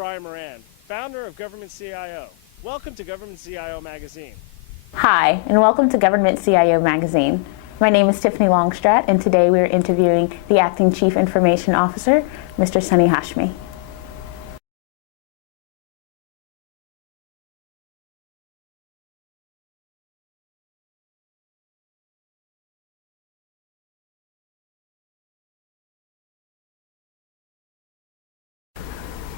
Brian Moran, founder of Government CIO. Welcome to Government CIO Magazine. Hi, and welcome to Government CIO Magazine. My name is Tiffany Longstrat, and today we are interviewing the Acting Chief Information Officer, Mr. Sonny Hashmi.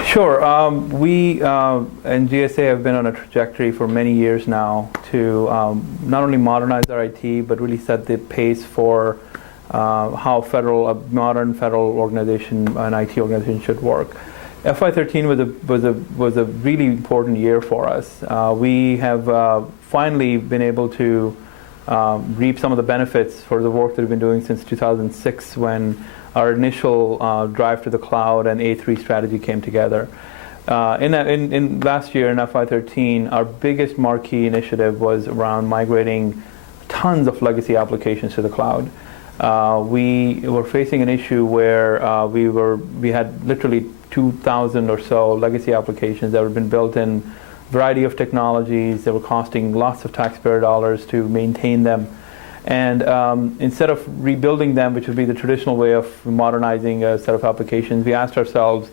Sure. We and GSA have been on a trajectory for many years now to not only modernize our IT, but really set the pace for how a modern federal organization, an IT organization, should work. FY13 was a really important year for us. We have finally been able to reap some of the benefits for the work that we've been doing since 2006, when our initial drive to the cloud and A3 strategy came together. In last year, in FY13, our biggest marquee initiative was around migrating tons of legacy applications to the cloud. We were facing an issue where we had literally 2,000 or so legacy applications that had been built in a variety of technologies that were costing lots of taxpayer dollars to maintain them. And instead of rebuilding them, which would be the traditional way of modernizing a set of applications, we asked ourselves,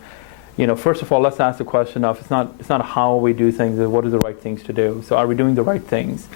first of all, let's ask the question of it's not how we do things, but what are the right things to do. So are we doing the right things?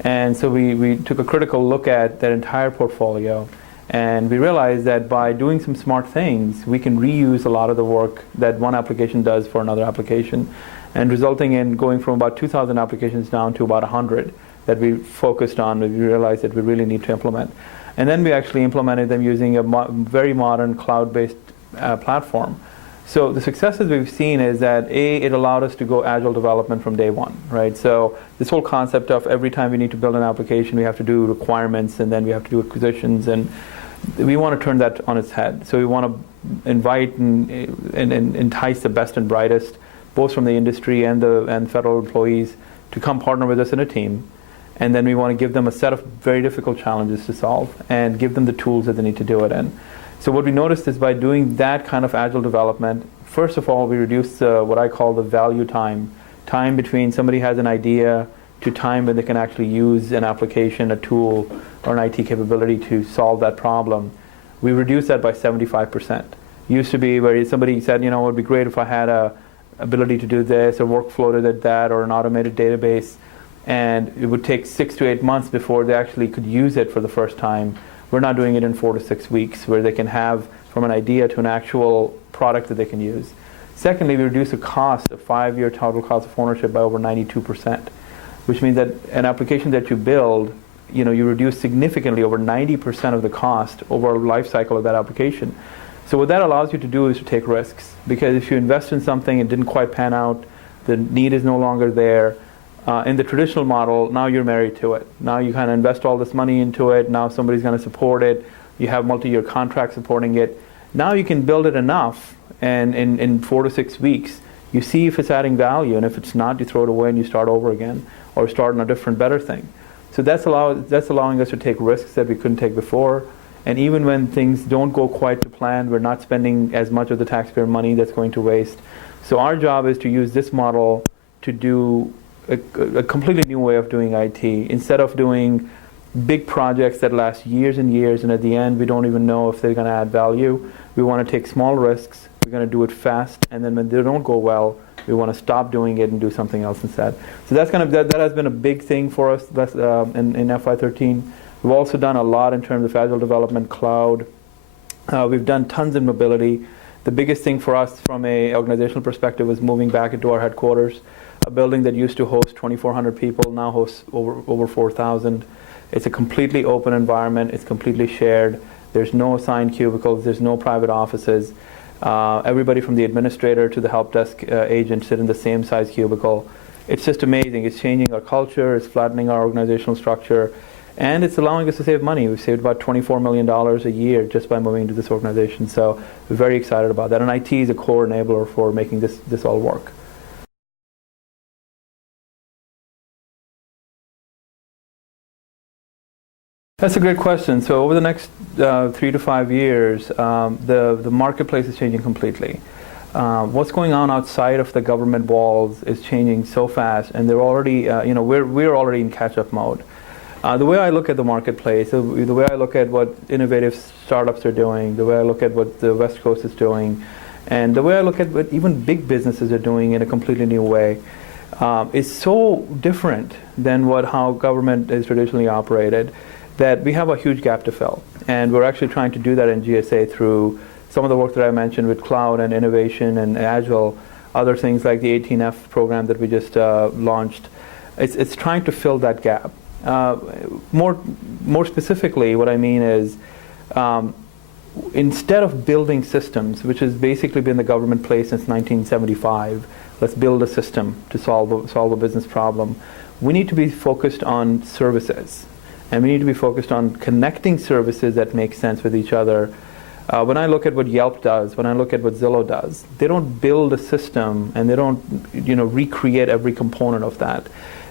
And so we took a critical look at that entire portfolio, and we realized that by doing some smart things, we can reuse a lot of the work that one application does for another application, and resulting in going from about 2,000 applications down to about 100 that we focused on, and we realized that we really need to implement. And then we actually implemented them using a very modern cloud-based platform. So the successes we've seen is that it allowed us to go agile development from day one, right? So this whole concept of every time we need to build an application, we have to do requirements, and then we have to do acquisitions, and we want to turn that on its head. So we want to invite and entice the best and brightest, both from the industry and federal employees, to come partner with us in a team. And then we want to give them a set of very difficult challenges to solve and give them the tools that they need to do it in. So what we noticed is by doing that kind of agile development, first of all, we reduced what I call the value time between somebody has an idea to time when they can actually use an application, a tool, or an IT capability to solve that problem. We reduced that by 75%. Used to be where somebody said, it would be great if I had a ability to do this, or workflow to do that, or an automated database. And it would take 6 to 8 months before they actually could use it for the first time. We're now doing it in 4 to 6 weeks, where they can have from an idea to an actual product that they can use. Secondly, we reduce the cost, the 5-year total cost of ownership, by over 92%, which means that an application that you build, you reduce significantly over 90% of the cost over a life cycle of that application. So what that allows you to do is to take risks, because if you invest in something and it didn't quite pan out, the need is no longer there. In the traditional model, now you're married to it. Now you kind of invest all this money into it. Now somebody's going to support it. You have multi-year contracts supporting it. Now you can build it enough, and in 4 to 6 weeks, you see if it's adding value, and if it's not, you throw it away and you start over again, or start on a different, better thing. So that's allowing us to take risks that we couldn't take before. And even when things don't go quite to plan, we're not spending as much of the taxpayer money that's going to waste. So our job is to use this model to do a completely new way of doing IT. Instead of doing big projects that last years and years, and at the end we don't even know if they're going to add value, we want to take small risks, we're going to do it fast, and then when they don't go well, we want to stop doing it and do something else instead. So that has been a big thing for us in FY13. We've also done a lot in terms of agile development, cloud. We've done tons in mobility. The biggest thing for us from an organizational perspective was moving back into our headquarters. A building that used to host 2,400 people now hosts over 4,000. It's a completely open environment. It's completely shared. There's no assigned cubicles. There's no private offices. Everybody from the administrator to the help desk agent sit in the same size cubicle. It's just amazing. It's changing our culture. It's flattening our organizational structure. And it's allowing us to save money. We've saved about $24 million a year just by moving into this organization. So we're very excited about that. And IT is a core enabler for making this all work. That's a great question. So over the next 3 to 5 years, the marketplace is changing completely. what's going on outside of the government walls is changing so fast, and they're already, we're already in catch-up mode. The way I look at the marketplace, the way I look at what innovative startups are doing, the way I look at what the West Coast is doing, and the way I look at what even big businesses are doing in a completely new way, is so different than how government is traditionally operated that we have a huge gap to fill. And we're actually trying to do that in GSA through some of the work that I mentioned with cloud and innovation and Agile, other things like the 18F program that we just launched. It's trying to fill that gap. More specifically, what I mean is, instead of building systems, which has basically been the government play since 1975, let's build a system to solve a business problem, we need to be focused on services. And we need to be focused on connecting services that make sense with each other. When I look at what Yelp does, when I look at what Zillow does, they don't build a system and they don't recreate every component of that.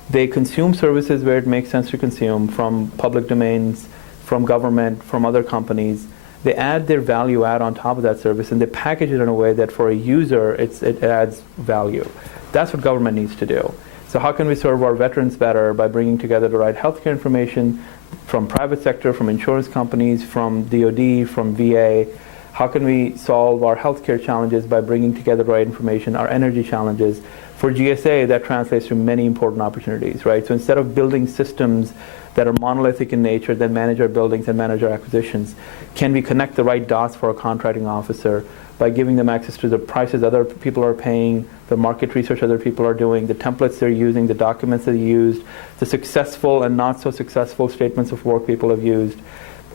They consume services where it makes sense to consume, from public domains, from government, from other companies. They add their value add on top of that service, and they package it in a way that for a user, it adds value. That's what government needs to do. So how can we serve our veterans better? By bringing together the right healthcare information from private sector, from insurance companies, from DoD, from VA. How can we solve our healthcare challenges by bringing together the right information, our energy challenges? For GSA, that translates to many important opportunities, right? So instead of building systems that are monolithic in nature that manage our buildings and manage our acquisitions, can we connect the right dots for a contracting officer by giving them access to the prices other people are paying, the market research other people are doing, the templates they're using, the documents they used, the successful and not so successful statements of work people have used.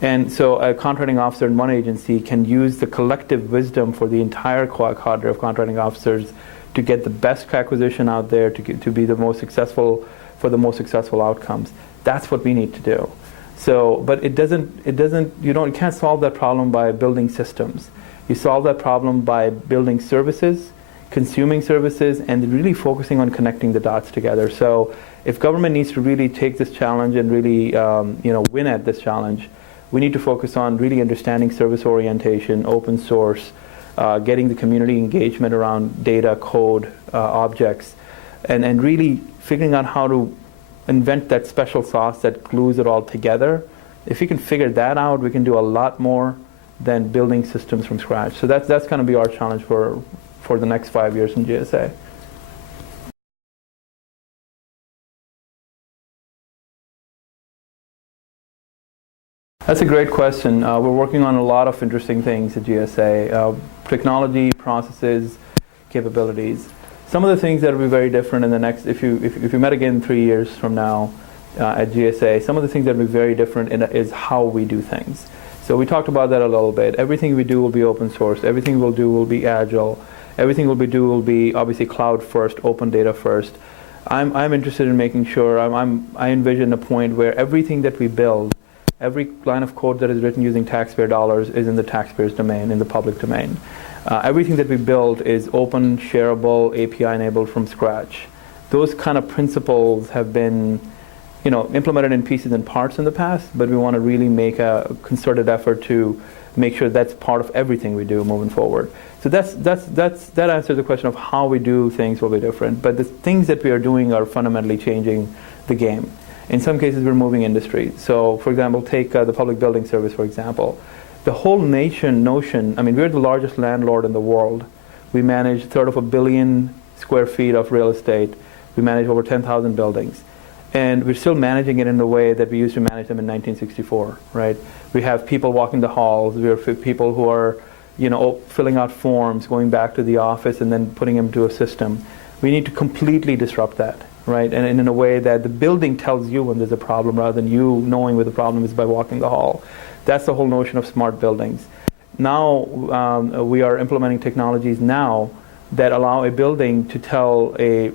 And so a contracting officer in one agency can use the collective wisdom for the entire cadre of contracting officers to get the best acquisition out there, to be the most successful, for the most successful outcomes. That's what we need to do. So, but you can't solve that problem by building systems. You solve that problem by building services, consuming services, and really focusing on connecting the dots together. So if government needs to really take this challenge and really win at this challenge, we need to focus on really understanding service orientation, open source, getting the community engagement around data, code, objects, and really figuring out how to invent that special sauce that glues it all together. If we can figure that out, we can do a lot more than building systems from scratch. So that's going to be our challenge for the next 5 years in GSA. That's a great question. We're working on a lot of interesting things at GSA. Technology, processes, capabilities. Some of the things that will be very different in the next, if you met again 3 years from now at GSA, some of the things that will be very different is how we do things. So we talked about that a little bit. Everything we do will be open source. Everything we'll do will be agile. Everything we'll do will be obviously cloud first, open data first. I'm interested in making sure, I envision a point where everything that we build, every line of code that is written using taxpayer dollars is in the taxpayer's domain, in the public domain. Everything that we build is open, shareable, API-enabled from scratch. Those kind of principles have been implemented in pieces and parts in the past, but we want to really make a concerted effort to make sure that's part of everything we do moving forward. So that answers the question of how we do things will be different, but the things that we are doing are fundamentally changing the game. In some cases, we're moving industry. So, for example, take the public building service, for example. The whole notion, we're the largest landlord in the world. We manage 1/3 billion square feet of real estate. We manage over 10,000 buildings. And we're still managing it in the way that we used to manage them in 1964, right? We have people walking the halls. We have people who are, filling out forms, going back to the office, and then putting them into a system. We need to completely disrupt that, right? And in a way that the building tells you when there's a problem rather than you knowing where the problem is by walking the hall. That's the whole notion of smart buildings. Now we are implementing technologies now that allow a building to tell a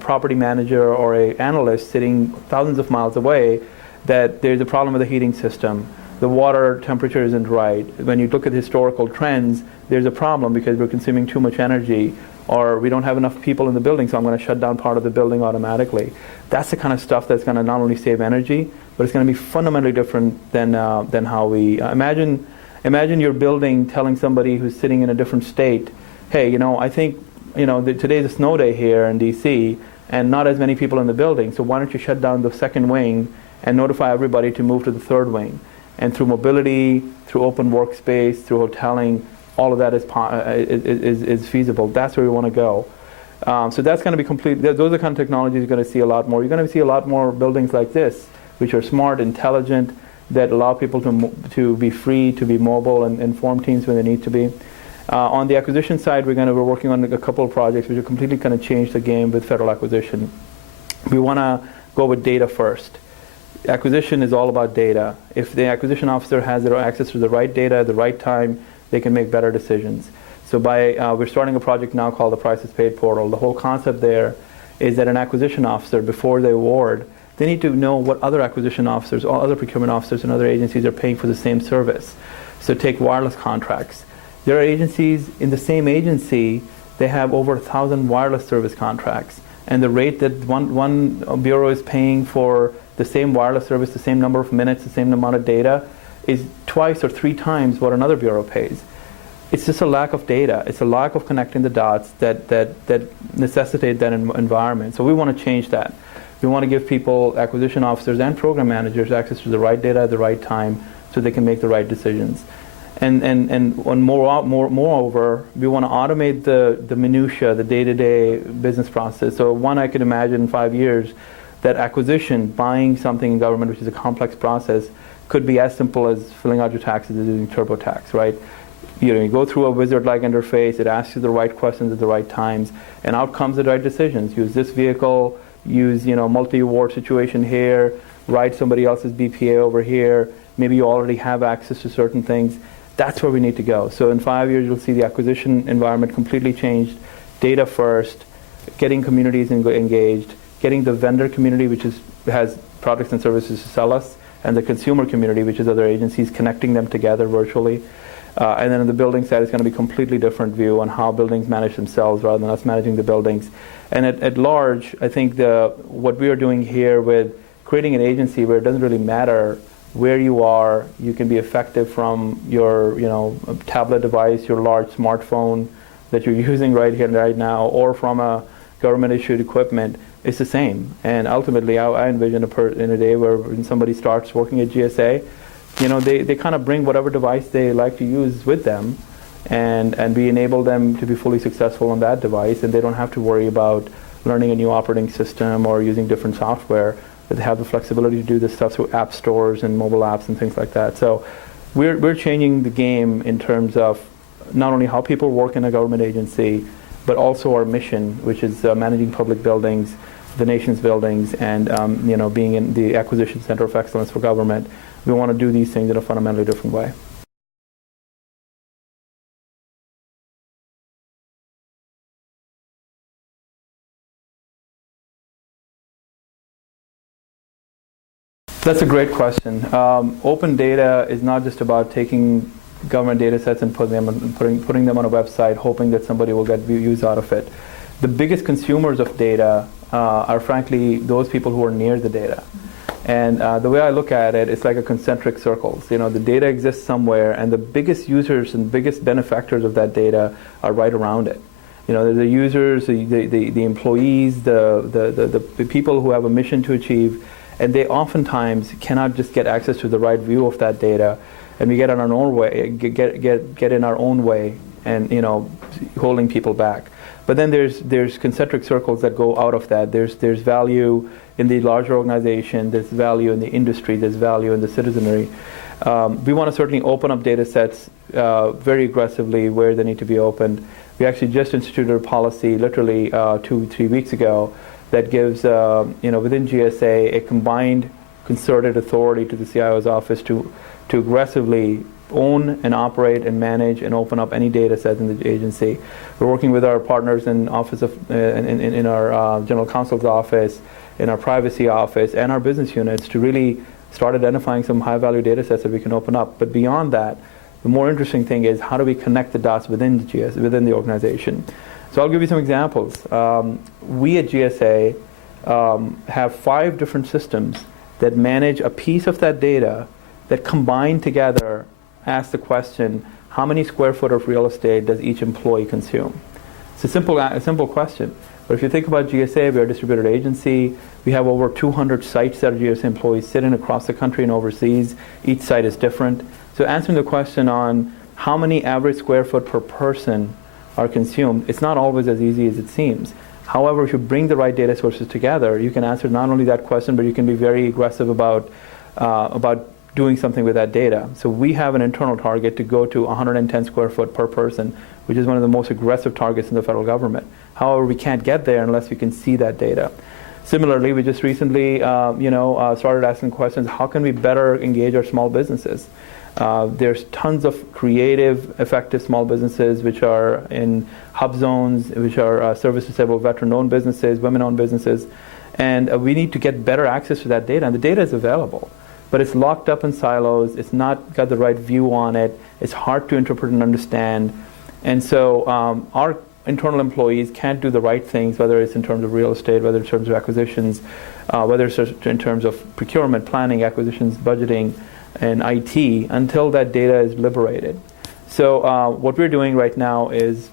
property manager or an analyst sitting thousands of miles away that there's a problem with the heating system. The water temperature isn't right. When you look at historical trends, there's a problem because we're consuming too much energy, or we don't have enough people in the building, so I'm going to shut down part of the building automatically. That's the kind of stuff that's going to not only save energy, but it's going to be fundamentally different than how we imagine your building telling somebody who's sitting in a different state, hey, I think, today's a snow day here in DC, and not as many people in the building, so why don't you shut down the second wing and notify everybody to move to the third wing? And through mobility, through open workspace, through hoteling, all of that is feasible. That's where we want to go. So that's going to be complete. Those are the kind of technologies you're going to see a lot more. You're going to see a lot more buildings like this, which are smart, intelligent, that allow people to be free, to be mobile, and form teams when they need to be. On the acquisition side, we're working on a couple of projects which are completely going to change the game with federal acquisition. We want to go with data first. Acquisition is all about data. If the acquisition officer has their access to the right data at the right time, they can make better decisions. So we're starting a project now called the Prices Paid Portal. The whole concept there is that an acquisition officer, before they award, they need to know what other acquisition officers, all other procurement officers and other agencies are paying for the same service. So take wireless contracts. There are agencies in the same agency, they have over 1,000 wireless service contracts. And the rate that one bureau is paying for the same wireless service, the same number of minutes, the same amount of data, is twice or 3 times what another bureau pays. It's just a lack of data. It's a lack of connecting the dots that necessitate that environment. So we want to change that. We want to give people, acquisition officers and program managers, access to the right data at the right time so they can make the right decisions. And moreover, we want to automate the minutia, the day-to-day business process. So I could imagine in 5 years that acquisition, buying something in government, which is a complex process, could be as simple as filling out your taxes and using TurboTax, right? You go through a wizard-like interface, it asks you the right questions at the right times, and out comes the right decisions. Use this vehicle, use multi-award situation here, write somebody else's BPA over here, maybe you already have access to certain things. That's where we need to go. So in 5 years, you'll see the acquisition environment completely changed, data first, getting communities engaged, getting the vendor community, which has products and services to sell us, and the consumer community, which is other agencies, connecting them together virtually. And then on the building side, it's going to be a completely different view on how buildings manage themselves rather than us managing the buildings. And at large, I think what we are doing here with creating an agency where it doesn't really matter where you are, you can be effective from your tablet device, your large smartphone that you're using right here and right now, or from a government-issued equipment. It's the same. And ultimately, I envision in a day where when somebody starts working at GSA, they kind of bring whatever device they like to use with them, and we enable them to be fully successful on that device, and they don't have to worry about learning a new operating system or using different software, but they have the flexibility to do this stuff through app stores and mobile apps and things like that. So we're changing the game in terms of not only how people work in a government agency, but also our mission, which is managing public buildings, the nation's buildings, and being in the acquisition center of excellence for government. We want to do these things in a fundamentally different way. That's a great question. Open data is not just about taking government data sets and putting them on a website, hoping that somebody will get use out of it. The biggest consumers of data are frankly those people who are near the data. And the way I look at it, it's like a concentric circles. The data exists somewhere, and the biggest users and biggest benefactors of that data are right around it. The users, the employees, the people who have a mission to achieve, and they oftentimes cannot just get access to the right view of that data, and we get in our own way, get in our own way, and holding people back. But then there's concentric circles that go out of that. There's value in the larger organization, there's value in the industry, there's value in the citizenry. We want to certainly open up data sets very aggressively where they need to be opened. We actually just instituted a policy literally 2-3 weeks ago that gives within GSA a combined concerted authority to the CIO's office to aggressively own and operate and manage and open up any data set in the agency. We're working with our partners in office of in our general counsel's office, in our privacy office, and our business units to really start identifying some high-value data sets that we can open up. But beyond that, the more interesting thing is how do we connect the dots within the organization. So I'll give you some examples. We at GSA have 5 different systems that manage a piece of that data that combined together ask the question, how many square foot of real estate does each employee consume? It's a simple question. But if you think about GSA, we are a distributed agency. We have over 200 sites that our GSA employees sit in across the country and overseas. Each site is different. So answering the question on how many average square foot per person are consumed, it's not always as easy as it seems. However, if you bring the right data sources together, you can answer not only that question, but you can be very aggressive about doing something with that data. So we have an internal target to go to 110 square foot per person, which is one of the most aggressive targets in the federal government. However, we can't get there unless we can see that data. Similarly, we just recently started asking questions, how can we better engage our small businesses? There's tons of creative, effective small businesses which are in hub zones, which are service-disabled, veteran-owned businesses, women-owned businesses, and we need to get better access to that data, and the data is available. But it's locked up in silos, it's not got the right view on it, it's hard to interpret and understand, and so our internal employees can't do the right things, whether it's in terms of real estate, whether it's in terms of acquisitions, whether it's in terms of procurement, planning, acquisitions, budgeting, and IT, until that data is liberated. So what we're doing right now is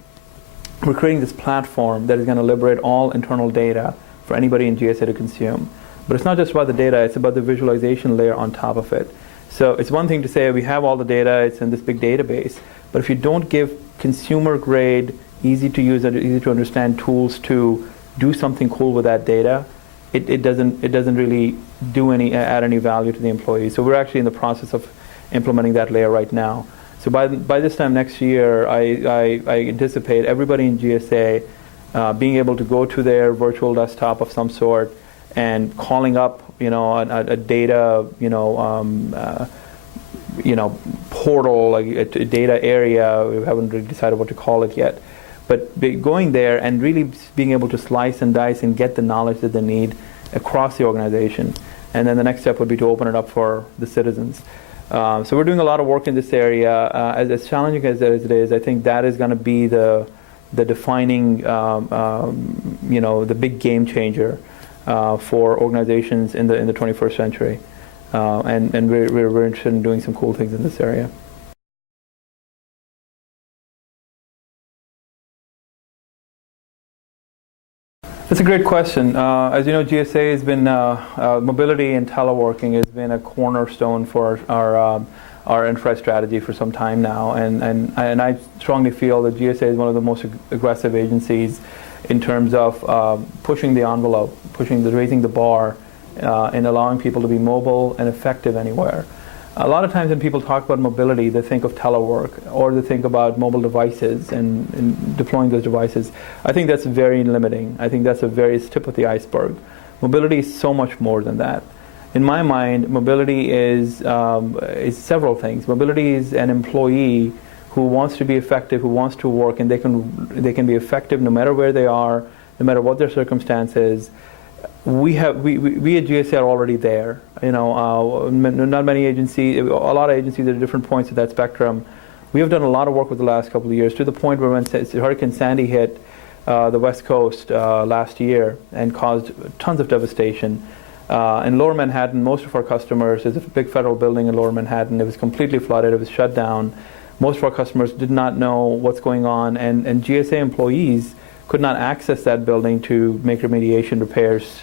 we're creating this platform that is going to liberate all internal data for anybody in GSA to consume. But it's not just about the data, it's about the visualization layer on top of it. So it's one thing to say we have all the data, it's in this big database, but if you don't give consumer-grade, easy to use and easy to understand tools to do something cool with that data, it doesn't really add any value to the employee. So we're actually in the process of implementing that layer right now. So by this time next year, I anticipate everybody in GSA being able to go to their virtual desktop of some sort and calling up, a data, portal, like a data area. We haven't really decided what to call it yet. But going there and really being able to slice and dice and get the knowledge that they need across the organization. And then the next step would be to open it up for the citizens. So we're doing a lot of work in this area. As challenging as it is, I think that is going to be the defining, the big game changer for organizations in the 21st century. And we're interested in doing some cool things in this area. That's a great question. As you know, GSA has been mobility and teleworking has been a cornerstone for our enterprise strategy for some time now, and I strongly feel that GSA is one of the most aggressive agencies in terms of pushing the envelope, raising the bar, and allowing people to be mobile and effective anywhere. A lot of times when people talk about mobility, they think of telework, or they think about mobile devices and deploying those devices. I think that's very limiting. I think that's a very tip of the iceberg. Mobility is so much more than that. In my mind, mobility is several things. Mobility is an employee who wants to be effective, who wants to work, and they can be effective no matter where they are, no matter what their circumstances. We at GSA are already there. Not many agencies, a lot of agencies at different points of that spectrum. We have done a lot of work with the last couple of years, to the point where when Hurricane Sandy hit the West Coast last year and caused tons of devastation. In Lower Manhattan, most of our customers, there's a big federal building in Lower Manhattan, it was completely flooded, it was shut down. Most of our customers did not know what's going on, and GSA employees could not access that building to make remediation repairs,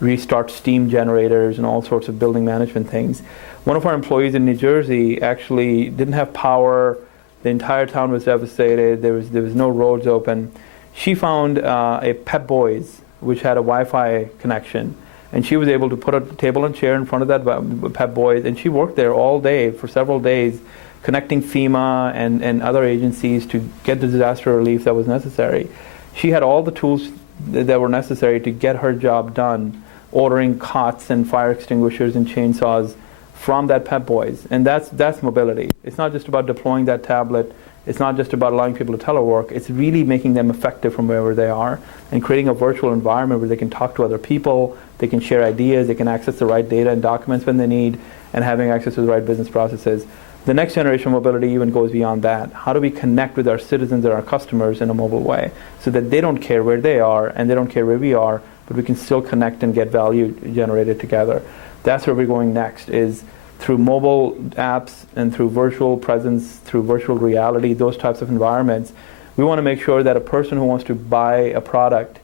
restart steam generators, and all sorts of building management things. One of our employees in New Jersey actually didn't have power. The entire town was devastated. There was no roads open. She found a Pep Boys, which had a Wi-Fi connection, and she was able to put a table and chair in front of that Pep Boys, and she worked there all day for several days, connecting FEMA and other agencies to get the disaster relief that was necessary. She had all the tools that were necessary to get her job done, ordering cots and fire extinguishers and chainsaws from that Pep Boys. And that's mobility. It's not just about deploying that tablet. It's not just about allowing people to telework. It's really making them effective from wherever they are and creating a virtual environment where they can talk to other people, they can share ideas, they can access the right data and documents when they need, and having access to the right business processes. The next generation of mobility even goes beyond that. How do we connect with our citizens and our customers in a mobile way so that they don't care where they are and they don't care where we are, but we can still connect and get value generated together? That's where we're going next, is through mobile apps and through virtual presence, through virtual reality, those types of environments. We want to make sure that a person who wants to buy a product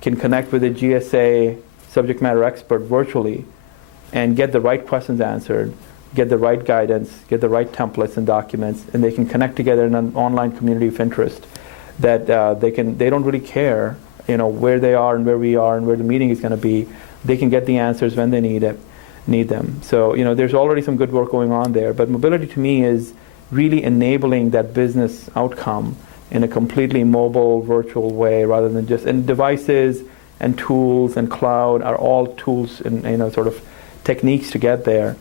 can connect with a GSA subject matter expert virtually and get the right questions answered, get the right guidance, get the right templates and documents, and they can connect together in an online community of interest that they don't really care, where they are and where we are and where the meeting is going to be. They can get the answers when they need them. So, there's already some good work going on there, but mobility to me is really enabling that business outcome in a completely mobile, virtual way, rather than just, and devices and tools and cloud are all tools and sort of techniques to get there.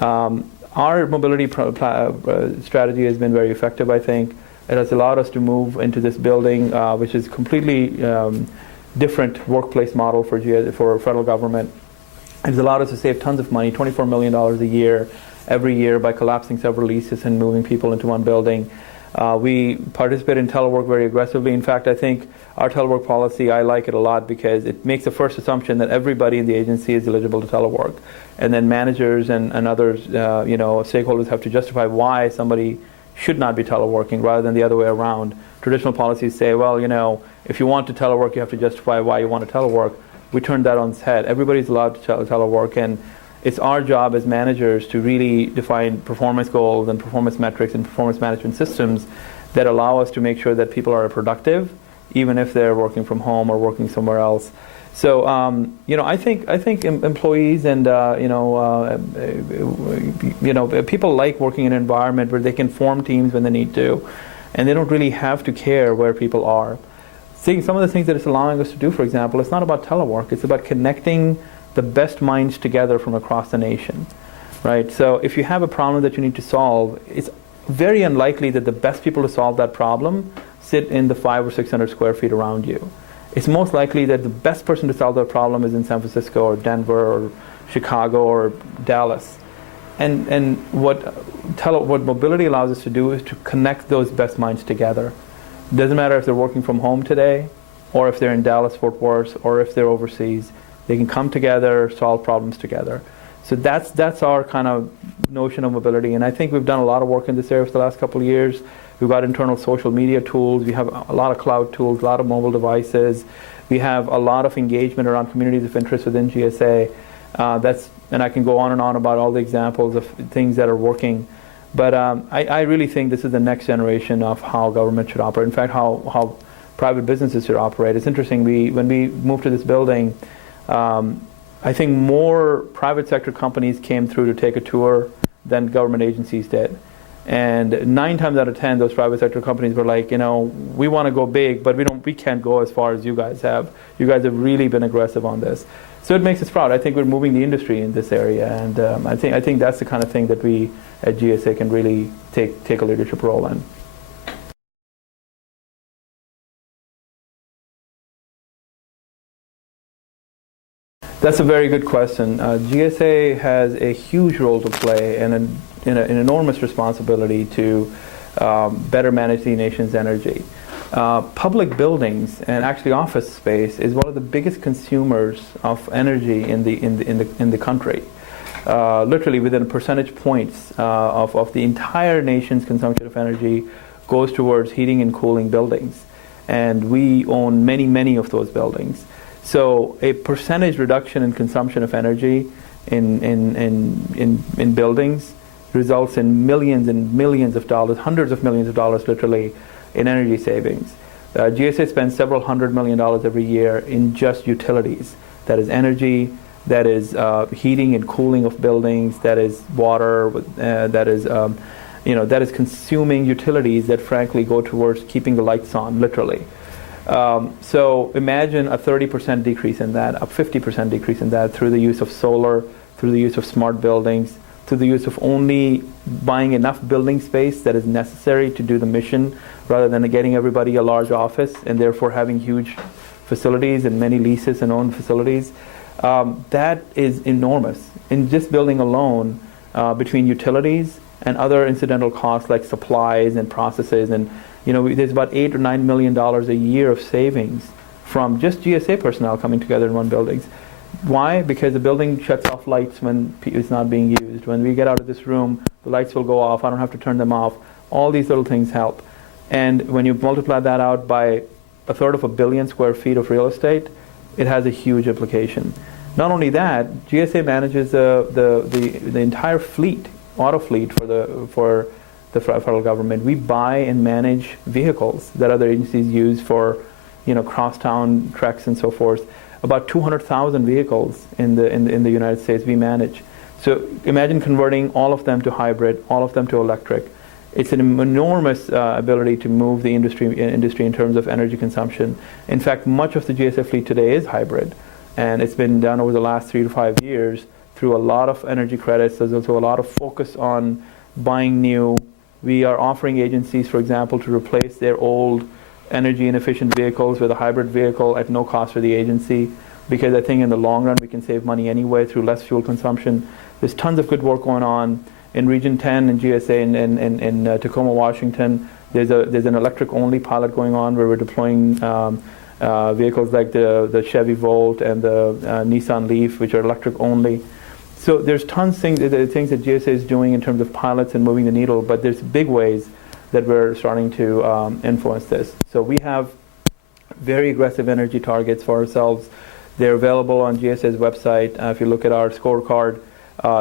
Our mobility strategy has been very effective, I think. It has allowed us to move into this building, which is completely different workplace model for federal government. It's allowed us to save tons of money, $24 million a year, every year, by collapsing several leases and moving people into one building. We participate in telework very aggressively. In fact, I think our telework policy, I like it a lot because it makes the first assumption that everybody in the agency is eligible to telework. And then managers and others, stakeholders have to justify why somebody should not be teleworking rather than the other way around. Traditional policies say, well, if you want to telework, you have to justify why you want to telework. We turn that on its head. Everybody's allowed to telework, and it's our job as managers to really define performance goals and performance metrics and performance management systems that allow us to make sure that people are productive, even if they're working from home or working somewhere else. So, I think employees and people like working in an environment where they can form teams when they need to, and they don't really have to care where people are. See, some of the things that it's allowing us to do, for example, it's not about telework. It's about connecting the best minds together from across the nation, right? So if you have a problem that you need to solve, it's very unlikely that the best people to solve that problem sit in the 500 or 600 square feet around you. It's most likely that the best person to solve that problem is in San Francisco or Denver or Chicago or Dallas. And what mobility allows us to do is to connect those best minds together. It doesn't matter if they're working from home today, or if they're in Dallas, Fort Worth, or if they're overseas. They can come together, solve problems together. So that's our kind of notion of mobility. And I think we've done a lot of work in this area for the last couple of years. We've got internal social media tools. We have a lot of cloud tools, a lot of mobile devices. We have a lot of engagement around communities of interest within GSA. And I can go on and on about all the examples of things that are working. But I really think this is the next generation of how government should operate. In fact, how private businesses should operate. It's interesting. When we moved to this building, I think more private sector companies came through to take a tour than government agencies did. And 9 times out of 10, those private sector companies were like, we want to go big, but we can't go as far as you guys have. You guys have really been aggressive on this. So it makes us proud. I think we're moving the industry in this area, and I think that's the kind of thing that we at GSA can really take a leadership role in. That's a very good question. GSA has a huge role to play and an enormous responsibility to better manage the nation's energy. Public buildings and actually office space is one of the biggest consumers of energy in the country. Literally within percentage points of the entire nation's consumption of energy goes towards heating and cooling buildings, and we own many of those buildings. So a percentage reduction in consumption of energy in buildings results in millions and millions of dollars, hundreds of millions of dollars literally, in energy savings. GSA spends several $100 million every year in just utilities. That is energy, that is heating and cooling of buildings, that is water, that is consuming utilities that frankly go towards keeping the lights on, literally. So imagine a 30% decrease in that, a 50% decrease in that through the use of solar, through the use of smart buildings, through the use of only buying enough building space that is necessary to do the mission rather than getting everybody a large office and therefore having huge facilities and many leases and owned facilities. That is enormous. In just building alone, between utilities and other incidental costs like supplies and processes, and there's about $8 or $9 million a year of savings from just GSA personnel coming together in one building. Why? Because the building shuts off lights when it's not being used. When we get out of this room, the lights will go off. I don't have to turn them off. All these little things help. And when you multiply that out by 1/3 of a billion square feet of real estate, it has a huge implication. Not only that, GSA manages the entire fleet, auto fleet for the federal government. We buy and manage vehicles that other agencies use for, crosstown treks and so forth. About 200,000 vehicles in the United States we manage. So imagine converting all of them to hybrid, all of them to electric. It's an enormous ability to move the industry in terms of energy consumption. In fact, much of the GSA fleet today is hybrid, and it's been done over the last 3 to 5 years through a lot of energy credits. There's also a lot of focus on buying new. We are offering agencies, for example, to replace their old energy inefficient vehicles with a hybrid vehicle at no cost for the agency, because I think in the long run we can save money anyway through less fuel consumption. There's tons of good work going on. In Region 10 and GSA in Tacoma, Washington, there's an electric-only pilot going on where we're deploying vehicles like the Chevy Volt and the Nissan Leaf, which are electric-only. So there's tons of things that GSA is doing in terms of pilots and moving the needle, but there's big ways that we're starting to influence this. So we have very aggressive energy targets for ourselves. They're available on GSA's website. If you look at our scorecard,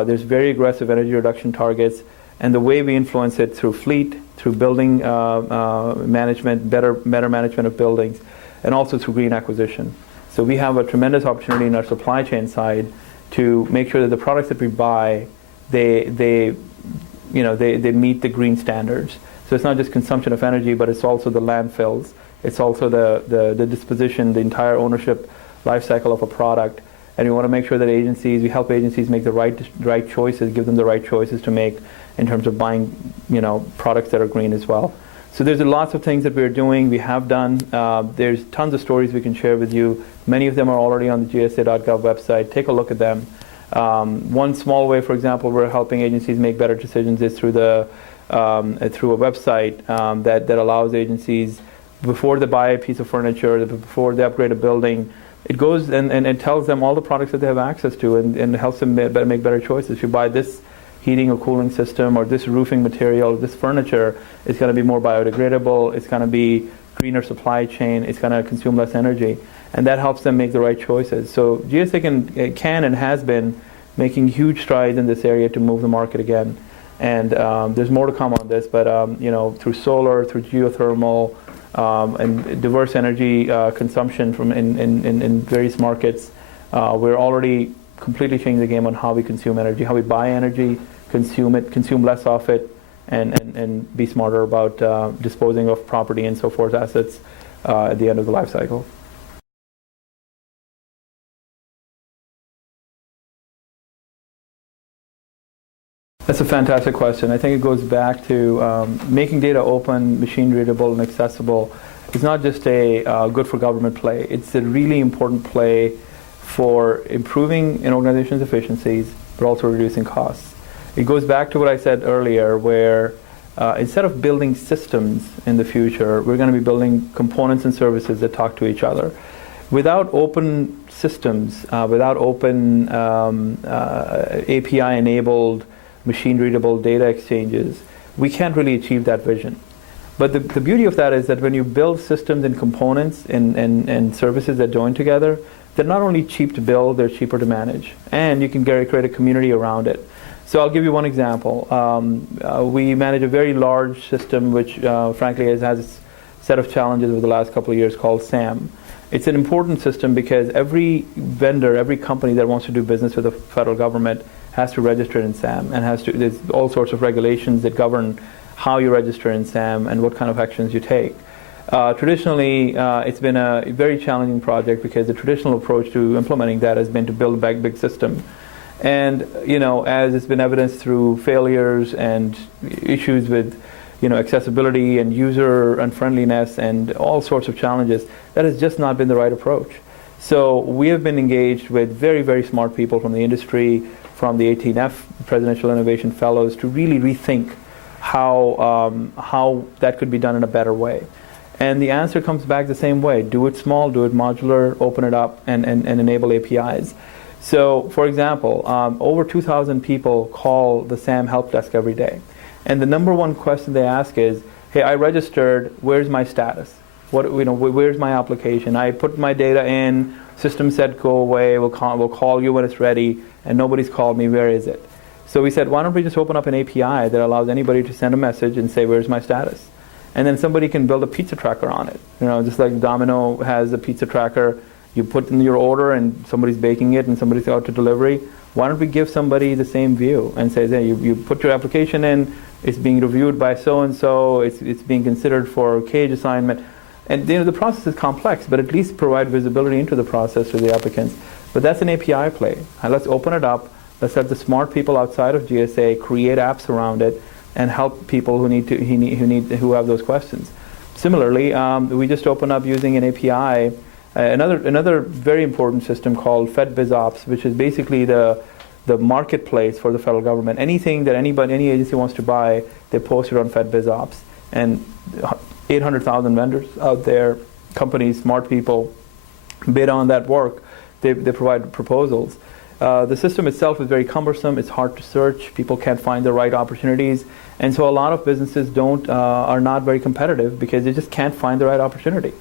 there's very aggressive energy reduction targets, and the way we influence it through fleet, through building management, better management of buildings, and also through green acquisition. So we have a tremendous opportunity in our supply chain side to make sure that the products that we buy, they meet the green standards. So it's not just consumption of energy, but it's also the landfills. It's also the disposition, the entire ownership life cycle of a product. And we want to make sure that we help agencies make the right choices, give them the right choices to make in terms of buying, products that are green as well. So there's lots of things that we're doing, we have done. There's tons of stories we can share with you. Many of them are already on the gsa.gov website. Take a look at them. One small way, for example, we're helping agencies make better decisions is through a website that allows agencies, before they buy a piece of furniture, before they upgrade a building, it goes and it tells them all the products that they have access to and helps them make better choices. If you buy this heating or cooling system or this roofing material, this furniture, it's going to be more biodegradable, it's going to be greener supply chain, it's going to consume less energy, and that helps them make the right choices. So GSA can and has been making huge strides in this area to move the market again. And there's more to come on this, but through solar, through geothermal, and diverse energy consumption from in various markets, we're already completely changing the game on how we consume energy, how we buy energy, consume it, consume less of it, and be smarter about disposing of property and so forth, assets at the end of the life cycle. That's a fantastic question. I think it goes back to making data open, machine readable, and accessible. It's not just a good for government play. It's a really important play for improving an organization's efficiencies, but also reducing costs. It goes back to what I said earlier, where instead of building systems in the future, we're going to be building components and services that talk to each other. Without open systems, without open API-enabled machine-readable data exchanges, we can't really achieve that vision. But the beauty of that is that when you build systems and components and services that join together, they're not only cheap to build, they're cheaper to manage. And you can create a community around it. So I'll give you one example. We manage a very large system which frankly has a set of challenges over the last couple of years called SAM. It's an important system because every vendor, every company that wants to do business with the federal government has to register in SAM, and there's all sorts of regulations that govern how you register in SAM and what kind of actions you take. Traditionally, it's been a very challenging project because the traditional approach to implementing that has been to build a big system. And as it's been evidenced through failures and issues with accessibility and user unfriendliness and all sorts of challenges, that has just not been the right approach. So we have been engaged with very, very smart people from the industry, from the 18F Presidential Innovation Fellows, to really rethink how that could be done in a better way. And the answer comes back the same way. Do it small, do it modular, open it up, and enable APIs. So, for example, over 2,000 people call the SAM help desk every day. And the number one question they ask is, hey, I registered, where's my status? Where's my application? I put my data in, system said go away, we'll call you when it's ready, and nobody's called me, where is it? So we said, why don't we just open up an API that allows anybody to send a message and say, where's my status? And then somebody can build a pizza tracker on it. Just like Domino has a pizza tracker, you put in your order and somebody's baking it and somebody's out to delivery. Why don't we give somebody the same view and say, hey, you put your application in, it's being reviewed by so-and-so, it's being considered for cage assignment. And the process is complex, but at least provide visibility into the process to the applicants. But that's an API play. And let's open it up. Let's let the smart people outside of GSA create apps around it and help people who have those questions. Similarly, we just opened up using an API, another very important system called FedBizOps, which is basically the marketplace for the federal government. Anything that any agency wants to buy, they post it on FedBizOps. And 800,000 vendors out there, companies, smart people, bid on that work. They provide proposals. The system itself is very cumbersome. It's hard to search. People can't find the right opportunities. And so a lot of businesses are not very competitive because they just can't find the right opportunity.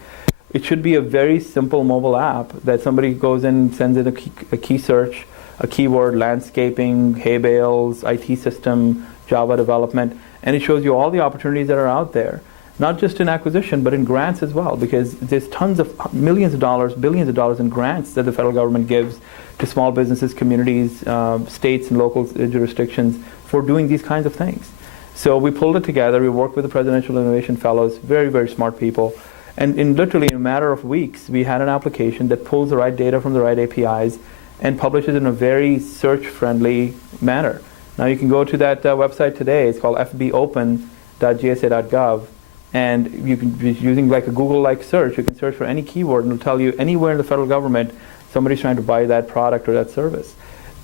It should be a very simple mobile app that somebody goes in, sends in a key search, a keyword, landscaping, hay bales, IT system, Java development, and it shows you all the opportunities that are out there. Not just in acquisition, but in grants as well, because there's tons of millions of dollars, billions of dollars in grants that the federal government gives to small businesses, communities, states and local jurisdictions for doing these kinds of things. So we pulled it together. We worked with the Presidential Innovation Fellows, very, very smart people. And literally in a matter of weeks, we had an application that pulls the right data from the right APIs and publishes in a very search-friendly manner. Now you can go to that website today. It's called fbopen.gsa.gov. And you can be using like a Google-like search. You can search for any keyword and it'll tell you anywhere in the federal government somebody's trying to buy that product or that service.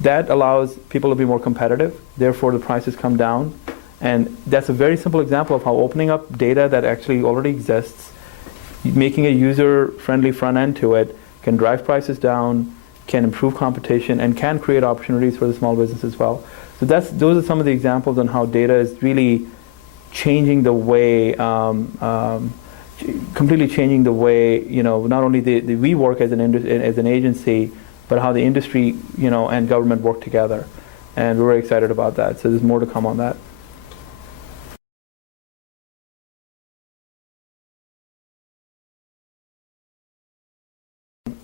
That allows people to be more competitive. Therefore, the prices come down. And that's a very simple example of how opening up data that actually already exists, making a user-friendly front end to it, can drive prices down, can improve competition, and can create opportunities for the small business as well. So those are some of the examples on how data is really changing the way, completely changing the way, not only we work as an agency, but how the industry, and government work together. And we're very excited about that. So there's more to come on that.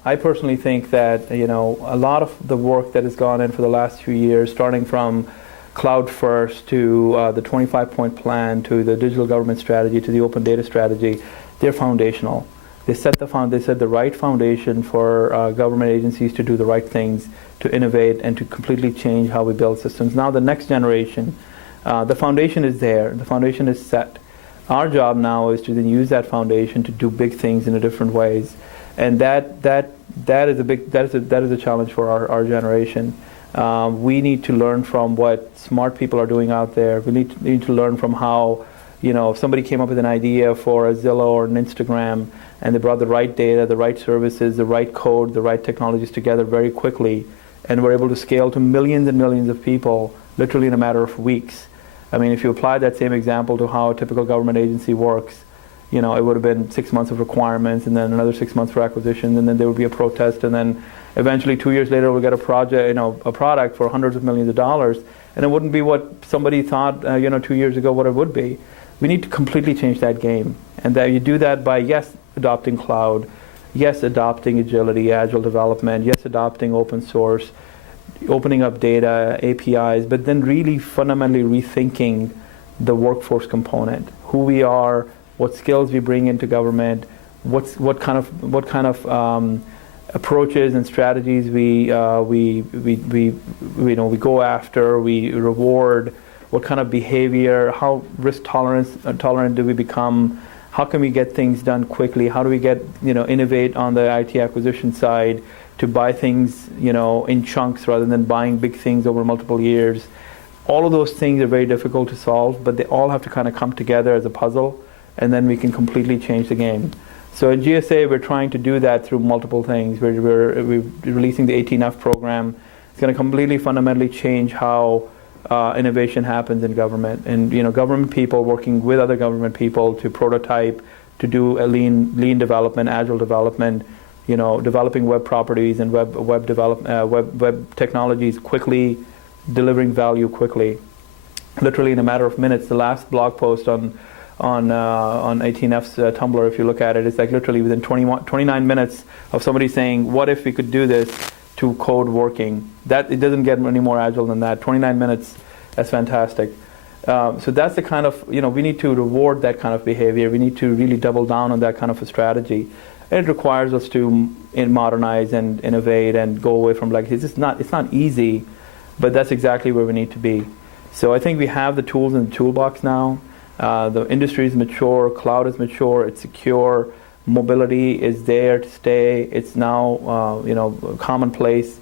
I personally think that, a lot of the work that has gone in for the last few years, starting from Cloud First to the 25-point plan to the digital government strategy to the open data strategy, they're foundational. They set the right foundation for government agencies to do the right things, to innovate, and to completely change how we build systems. Now the next generation, the foundation is there. The foundation is set. Our job now is to then use that foundation to do big things in different ways, and that is a challenge for our generation. We need to learn from what smart people are doing out there. We need to learn from how, if somebody came up with an idea for a Zillow or an Instagram and they brought the right data, the right services, the right code, the right technologies together very quickly and were able to scale to millions and millions of people literally in a matter of weeks. I mean, if you apply that same example to how a typical government agency works, it would have been 6 months of requirements and then another 6 months for acquisition, and then there would be a protest, and then eventually 2 years later we'll get a product for hundreds of millions of dollars, and it wouldn't be what somebody thought 2 years ago what it would be. We need to completely change that game, and that you do that by, yes, adopting cloud, yes, adopting agility, agile development, yes, adopting open source, opening up data, APIs, but then really fundamentally rethinking the workforce component, who we are, what skills we bring into government, what kind of approaches and strategies we go after, we reward, what kind of behavior, how risk tolerant do we become, how can we get things done quickly, how do we innovate on the IT acquisition side to buy things in chunks rather than buying big things over multiple years. All of those things are very difficult to solve, but they all have to kind of come together as a puzzle, and then we can completely change the game. So at GSA, we're trying to do that through multiple things. We're releasing the 18F program. It's going to completely fundamentally change how innovation happens in government. And government people working with other government people to prototype, to do a lean development, agile development, developing web properties and web technologies quickly, delivering value quickly. Literally in a matter of minutes. The last blog post on 18F's Tumblr, if you look at it, it's like literally within 29 minutes of somebody saying, what if we could do this, to code working. That it doesn't get any more agile than that. 29 minutes, that's fantastic. So that's the kind of, we need to reward that kind of behavior. We need to really double down on that kind of a strategy. And it requires us to modernize and innovate and go away from legacy. It's not easy, but that's exactly where we need to be. So I think we have the tools in the toolbox now. The industry is mature, cloud is mature, it's secure, mobility is there to stay. It's now commonplace.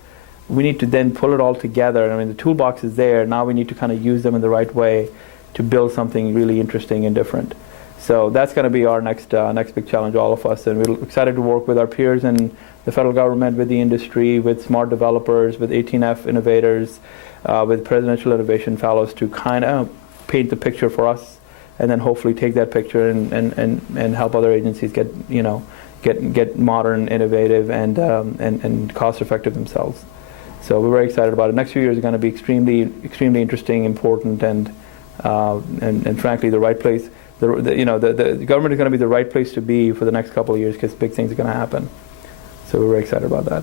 We need to then pull it all together. I mean, the toolbox is there. Now we need to kind of use them in the right way to build something really interesting and different. So that's going to be our next big challenge, all of us. And we're excited to work with our peers in the federal government, with the industry, with smart developers, with 18F innovators, with presidential innovation fellows to kind of paint the picture for us, and then hopefully take that picture and help other agencies get modern, innovative, and cost effective themselves. So we're very excited about it. Next few years are going to be extremely interesting, important, and frankly the right place. The government is going to be the right place to be for the next couple of years because big things are going to happen. So we're very excited about that.